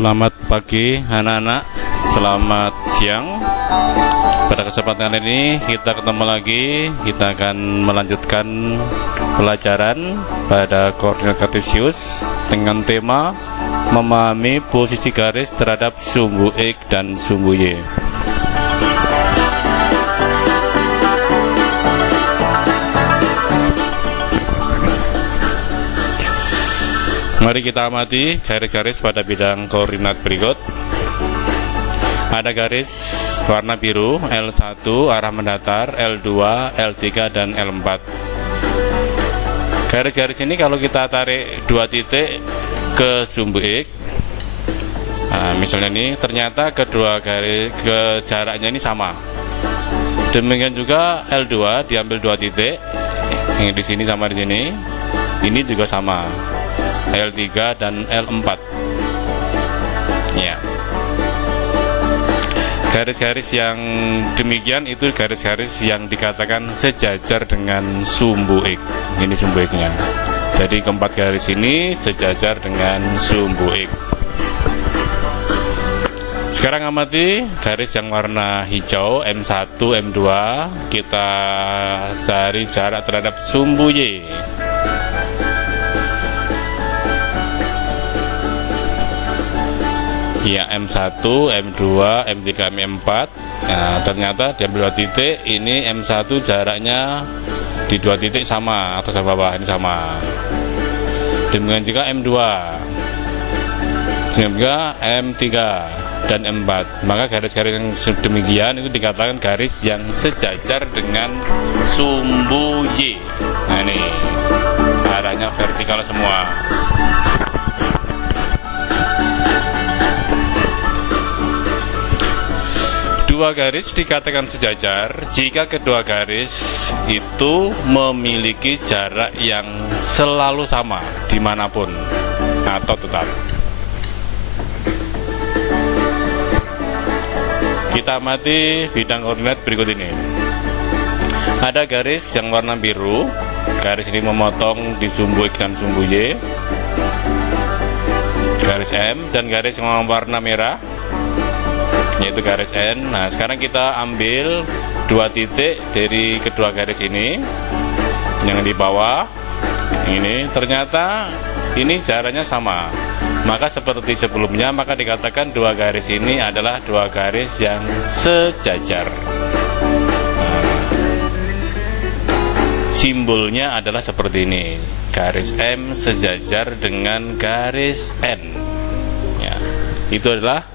Selamat pagi anak-anak, selamat siang. Pada kesempatan ini kita ketemu lagi. Kita akan melanjutkan pelajaran pada koordinat kartesius dengan tema memahami posisi garis terhadap sumbu X dan sumbu Y. Mari kita amati garis-garis pada bidang koordinat berikut. Ada garis warna biru L1 arah mendatar, L2, L3, dan L4. Garis-garis ini kalau kita tarik dua titik ke sumbu X, nah, misalnya ini ternyata kedua garis jaraknya ini sama. Demikian juga L2 diambil dua titik, yang di sini sama di sini, ini juga sama. L3 dan L4 ya. Garis-garis yang demikian itu garis-garis yang dikatakan sejajar dengan sumbu X. Ini sumbu X nya. Jadi keempat garis ini sejajar dengan sumbu X. Sekarang amati garis yang warna hijau M1, M2. Kita cari jarak terhadap sumbu Y. Ya, M1, M2, M3, M4. Nah, ternyata diambil dua titik. Ini M1 jaraknya di dua titik sama, atas dan bawah ini sama. Demikian juga M2, demikian juga M3 dan M4. Maka garis-garis yang demikian itu dikatakan garis yang sejajar dengan sumbu Y. Nah, ini arahnya vertikal semua. Dua garis dikatakan sejajar jika kedua garis itu memiliki jarak yang selalu sama dimanapun atau tetap. Kita amati bidang koordinat berikut ini. Ada garis yang warna biru, garis ini memotong di sumbu X dan sumbu Y, garis M, dan garis yang warna merah yaitu garis N. Nah, sekarang kita ambil dua titik dari kedua garis ini, yang di bawah ini, ternyata ini jaraknya sama. Maka seperti sebelumnya, maka dikatakan dua garis ini adalah dua garis yang sejajar. Nah, simbolnya adalah seperti ini, garis M sejajar dengan garis N ya. Itu adalah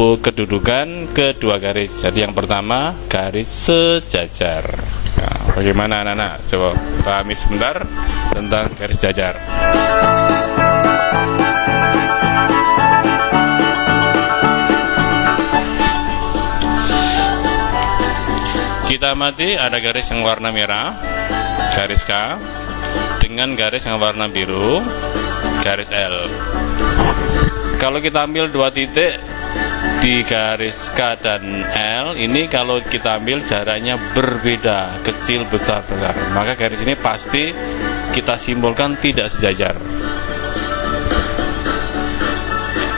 kedudukan kedua garis. Jadi yang pertama garis sejajar. Nah, bagaimana anak-anak? Coba pahami sebentar tentang garis sejajar. Kita amati ada garis yang warna merah, garis K, dengan garis yang warna biru, garis L. Kalau kita ambil dua titik di garis K dan L ini, kalau kita ambil jaraknya berbeda, kecil, besar, besar, maka garis ini pasti kita simbolkan tidak sejajar.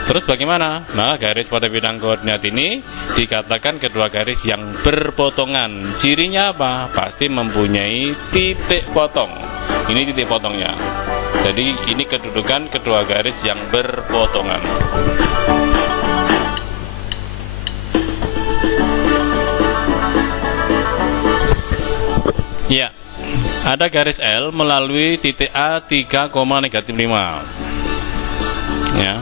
Terus bagaimana? Nah, garis pada bidang koordinat ini dikatakan kedua garis yang berpotongan. Cirinya apa? Pasti mempunyai titik potong. Ini titik potongnya. Jadi ini kedudukan kedua garis yang berpotongan. Ya, ada garis L melalui titik A 3,-5. Ya.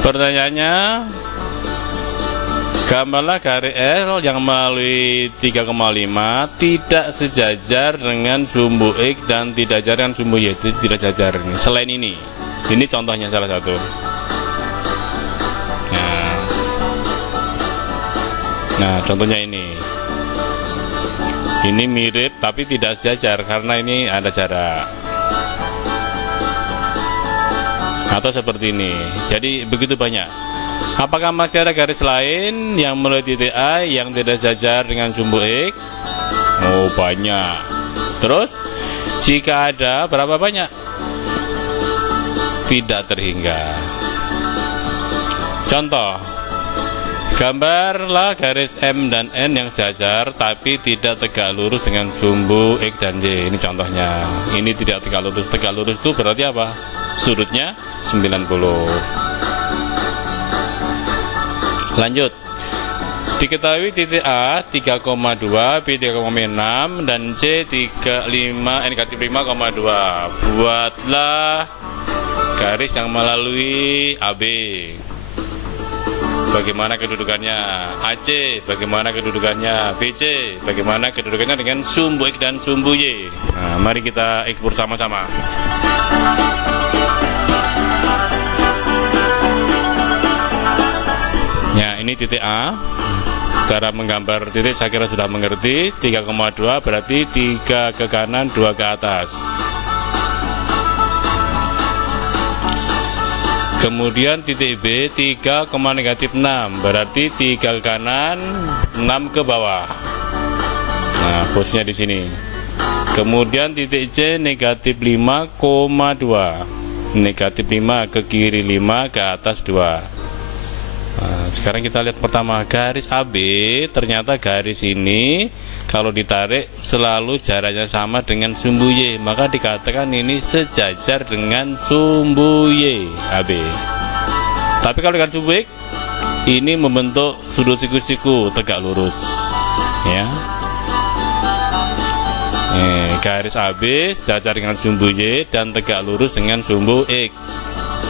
Pertanyaannya, gambarlah garis L yang melalui 3,5 tidak sejajar dengan sumbu X dan tidak sejajar dengan sumbu Y. Jadi tidak sejajar ini. Selain ini contohnya salah satu. Nah, contohnya ini mirip tapi tidak sejajar karena ini ada jarak. Atau seperti ini. Jadi begitu banyak. Apakah masih ada garis lain yang melalui titik A yang tidak sejajar dengan sumbu X? Oh, banyak. Terus jika ada, berapa banyak? tidak terhingga. Contoh, gambarlah garis M dan N yang sejajar tapi tidak tegak lurus dengan sumbu X dan Y. Ini contohnya. Ini tidak tegak lurus. Tegak lurus itu berarti apa? Sudutnya 90. Lanjut. Diketahui titik A 3,2, B 3,6 dan C 35, negatif 5,2. Buatlah garis yang melalui AB. Bagaimana kedudukannya? AC bagaimana kedudukannya? BC bagaimana kedudukannya dengan sumbu X dan sumbu Y? Nah, mari kita ekspor sama-sama. Ya, ini titik A. Cara menggambar titik saya kira sudah mengerti. 3,2 berarti 3 ke kanan, 2 ke atas. Kemudian titik B 3, negatif 6 berarti 3 ke kanan, 6 ke bawah. Nah, posisinya di sini. Kemudian titik C negatif 5,2. Negatif 5 ke kiri 5, ke atas 2. Nah, sekarang kita lihat pertama garis AB. Ternyata garis ini kalau ditarik selalu jaraknya sama dengan sumbu Y, maka dikatakan ini sejajar dengan sumbu Y AB. Tapi kalau dengan sumbu X ini membentuk sudut siku-siku tegak lurus ya. Garis AB sejajar dengan sumbu Y dan tegak lurus dengan sumbu X.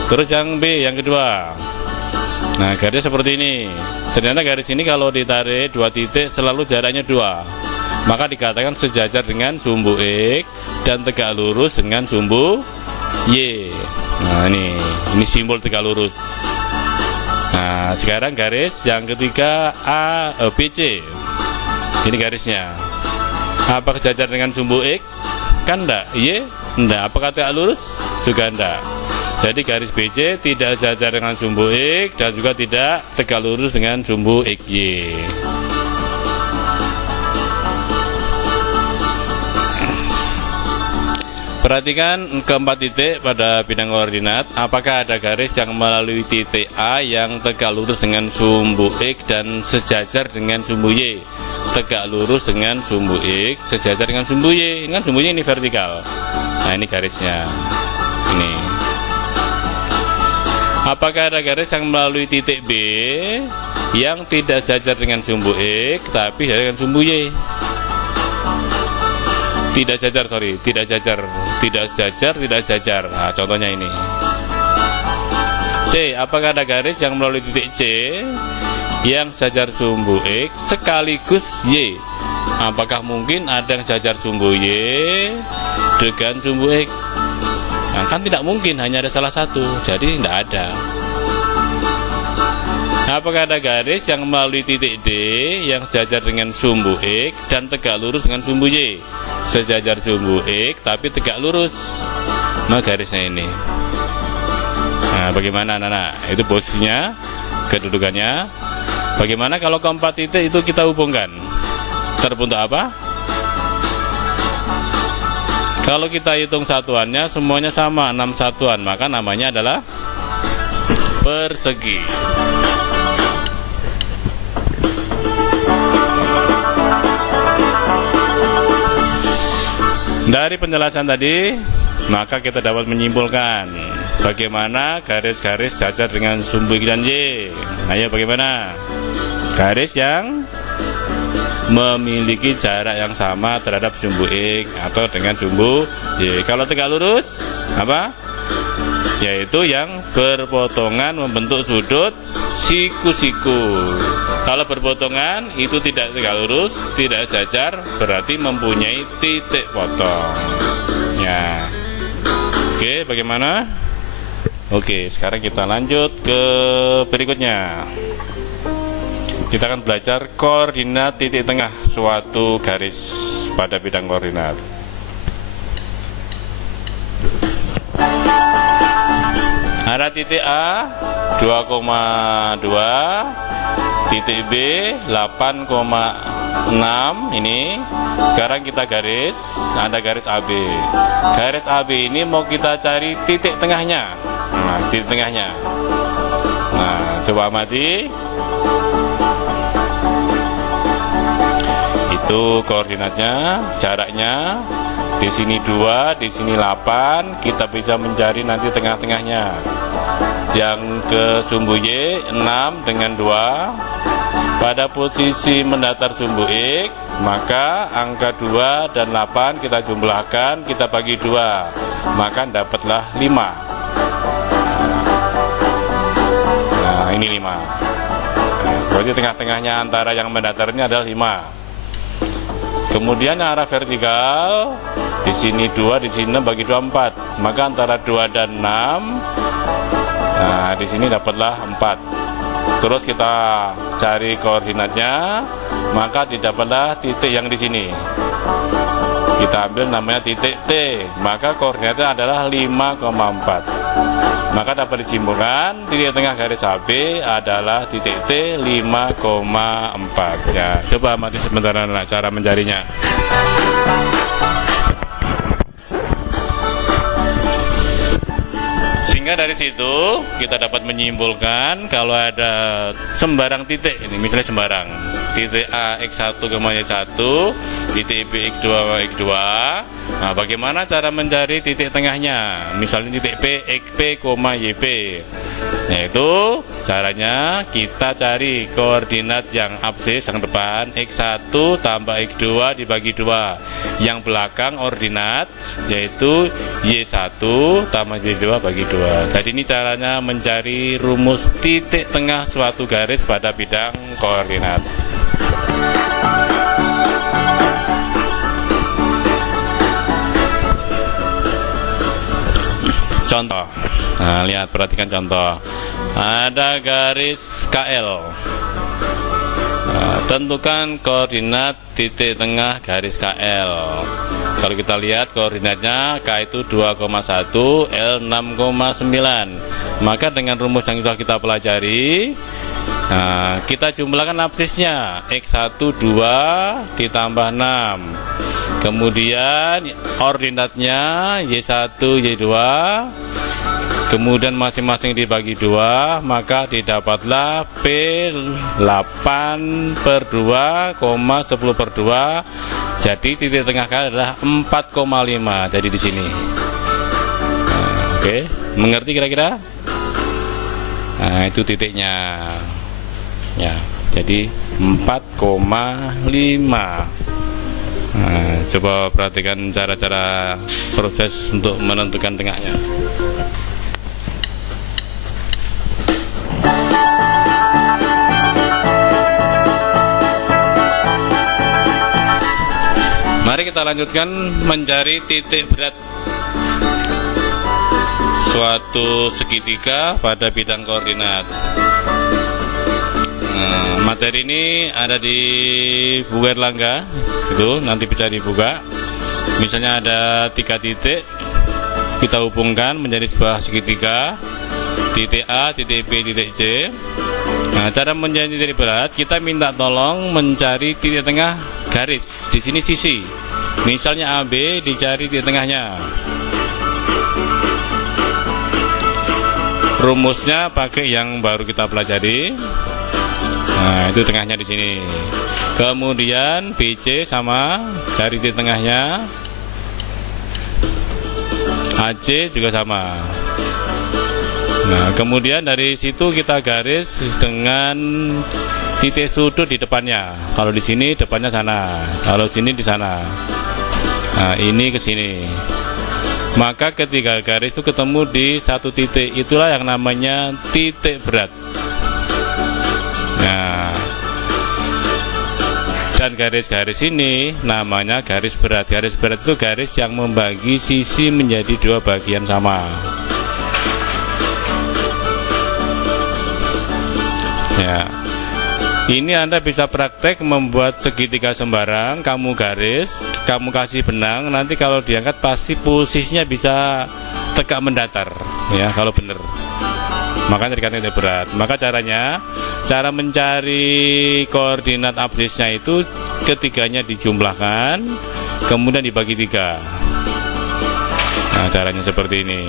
Terus yang B, yang kedua. Nah, garisnya seperti ini. Ternyata garis ini kalau ditarik 2 titik selalu jaraknya 2. Maka dikatakan sejajar dengan sumbu X dan tegak lurus dengan sumbu Y. Nah, ini simbol tegak lurus. Nah, sekarang garis yang ketiga BC. Ini garisnya. Apa sejajar dengan sumbu X? Kan enggak. Y? Enggak. Apakah tegak lurus? Juga enggak. Jadi garis BC tidak sejajar dengan sumbu X dan juga tidak tegak lurus dengan sumbu XY. Perhatikan keempat titik pada bidang koordinat. Apakah ada garis yang melalui titik A yang tegak lurus dengan sumbu X dan sejajar dengan sumbu Y? Tegak lurus dengan sumbu X, sejajar dengan sumbu Y. Ini kan sumbunya ini vertikal. Nah, ini garisnya. Ini. Apakah ada garis yang melalui titik B yang tidak sejajar dengan sumbu X tapi sejajar dengan sumbu Y? Tidak sejajar. Nah, contohnya ini. C, apakah ada garis yang melalui titik C yang sejajar sumbu X sekaligus Y? Apakah mungkin ada yang sejajar sumbu Y dengan sumbu X? Nah, kan tidak mungkin, hanya ada salah satu, jadi tidak ada. Apakah ada garis yang melalui titik D yang sejajar dengan sumbu X dan tegak lurus dengan sumbu Y? Sejajar sumbu X tapi tegak lurus. Nah, garisnya ini. Nah, bagaimana anak-anak? Itu posisinya, kedudukannya. Bagaimana kalau keempat titik itu kita hubungkan? Terbentuk apa? Kalau kita hitung satuannya semuanya sama, 6 satuan, maka namanya adalah persegi. Dari penjelasan tadi, maka kita dapat menyimpulkan bagaimana garis-garis sejajar dengan sumbu X dan Y. Ayo bagaimana? Garis yang memiliki jarak yang sama terhadap sumbu X atau dengan sumbu Y. Kalau tegak lurus, apa? Yaitu yang berpotongan membentuk sudut siku-siku. Kalau berpotongan itu tidak tegak lurus, tidak sejajar, berarti mempunyai titik potong. Ya. Oke, bagaimana? Oke, sekarang kita lanjut ke berikutnya. Kita akan belajar koordinat titik tengah suatu garis pada bidang koordinat. Ada titik A 2,2, titik B 8,6, 6 ini. Sekarang kita garis, ada garis AB. Garis AB ini mau kita cari titik tengahnya. Nah, titik tengahnya. Nah, coba amati. Itu koordinatnya, jaraknya. Di sini 2, di sini 8. Kita bisa mencari nanti tengah-tengahnya. Yang ke sumbu Y 6 dengan 2. Pada posisi mendatar sumbu X, maka angka 2 dan 8 kita jumlahkan, kita bagi 2, maka dapatlah 5. Nah, ini 5. Berarti tengah-tengahnya antara yang mendatar ini adalah 5. Kemudian yang arah vertikal, di sini 2, di sini 6, bagi 2 4. Maka antara 2 dan 6, nah di sini dapatlah 4. Terus kita cari koordinatnya, maka didapatlah titik yang di sini. Kita ambil namanya titik T, maka koordinatnya adalah 5,4. Maka dapat disimpulkan titik tengah garis AB adalah titik T 5,4. Ya, coba amati sebentar cara mencarinya. Sehingga dari situ kita dapat menyimpulkan kalau ada sembarang titik, ini misalnya sembarang titik A X1, Y1, titik B X2, Y2. Nah, bagaimana cara mencari titik tengahnya? Misalnya titik P XP, YP. Yaitu caranya kita cari koordinat yang absis yang depan X1 tambah X2 dibagi 2. Yang belakang ordinat yaitu Y1 tambah Y2 bagi 2. Jadi ini caranya mencari rumus titik tengah suatu garis pada bidang koordinat. Contoh. Nah, lihat, perhatikan contoh. Ada garis KL. Nah, tentukan koordinat titik tengah garis KL. Kalau kita lihat koordinatnya K itu 2,1, L 6,9. Maka dengan rumus yang sudah kita pelajari, nah, kita jumlahkan absisnya. X1 2 ditambah 6. Kemudian ordinatnya Y1, Y2. Kemudian masing-masing dibagi 2, maka didapatlah P 8/2, 10/2. Jadi titik tengah K adalah 4,5. Jadi di sini. Nah, oke, mengerti kira-kira? Nah, itu titiknya. Ya, jadi 4,5. Nah, coba perhatikan cara-cara proses untuk menentukan tengahnya. Mari kita lanjutkan mencari titik berat suatu segitiga pada bidang koordinat. Materi ini ada di buku Erlangga, itu nanti bisa dibuka. Misalnya ada 3 titik, kita hubungkan menjadi sebuah segitiga, titik A, titik B, titik C. Nah, cara mencari titik berat, kita minta tolong mencari titik tengah garis. Di sini sisi, misalnya AB, dicari titik tengahnya. Rumusnya pakai yang baru kita pelajari. Nah, itu tengahnya di sini. Kemudian BC sama, cari titik tengahnya. AC juga sama. Nah, kemudian dari situ kita garis dengan titik sudut di depannya. Kalau di sini depannya sana, kalau sini di sana. Nah, ini ke sini. Maka ketiga garis itu ketemu di satu titik. Itulah yang namanya titik berat. Nah, dan garis-garis ini namanya garis berat. Garis berat itu garis yang membagi sisi menjadi 2 bagian sama. Ya, ini Anda bisa praktek membuat segitiga sembarang. Kamu garis, kamu kasih benang. Nanti kalau diangkat pasti posisinya bisa tegak mendatar. Ya, kalau benar. Maka carikan titik berat. Maka cara mencari koordinat absisnya itu ketiganya dijumlahkan, kemudian dibagi 3. Nah, caranya seperti ini.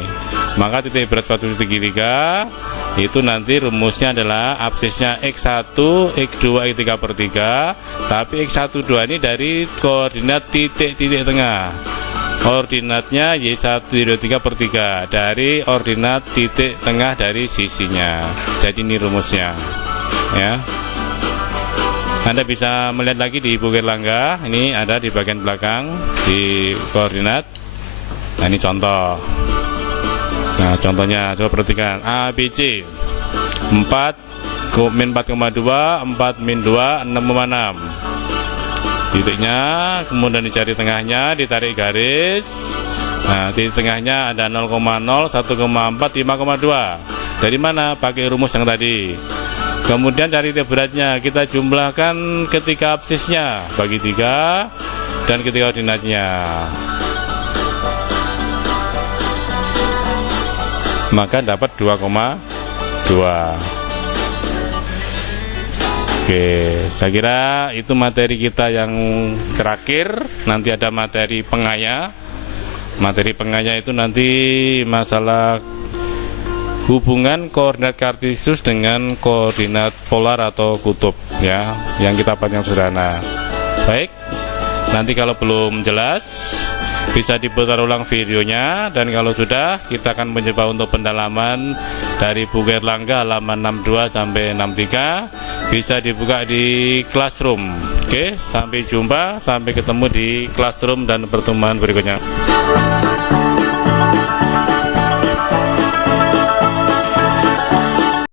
Maka titik berat suatu segitiga itu nanti rumusnya adalah absisnya x1, x2, x3 per 3, tapi x12 ini dari koordinat titik-titik tengah. Ordinatnya y1, y3 per 3 dari ordinat titik tengah dari sisinya. Jadi ini rumusnya, ya. Anda bisa melihat lagi di buku Erlangga, ini ada di bagian belakang di koordinat. Nah, ini contoh. Nah, contohnya coba perhatikan ABC 4 min 4,2 4 min 2 6,6 titiknya, kemudian dicari tengahnya, ditarik garis. Nah, titik tengahnya ada 0,0 1,4 5,2. Dari mana? Pakai rumus yang tadi. Kemudian cari titik beratnya, kita jumlahkan ketiga absisnya bagi 3 dan ketiga ordinatnya. Maka dapat 2,2. Oke, saya kira itu materi kita yang terakhir. Nanti ada materi pengaya. Materi pengaya itu nanti masalah hubungan koordinat kartesius dengan koordinat polar atau kutub, ya, yang kita buat yang sederhana. Baik, nanti kalau belum jelas bisa diputar ulang videonya, dan kalau sudah kita akan mencoba untuk pendalaman dari buku Erlangga halaman 62 sampai 63, bisa dibuka di Classroom. Oke, sampai jumpa, sampai ketemu di Classroom dan pertemuan berikutnya.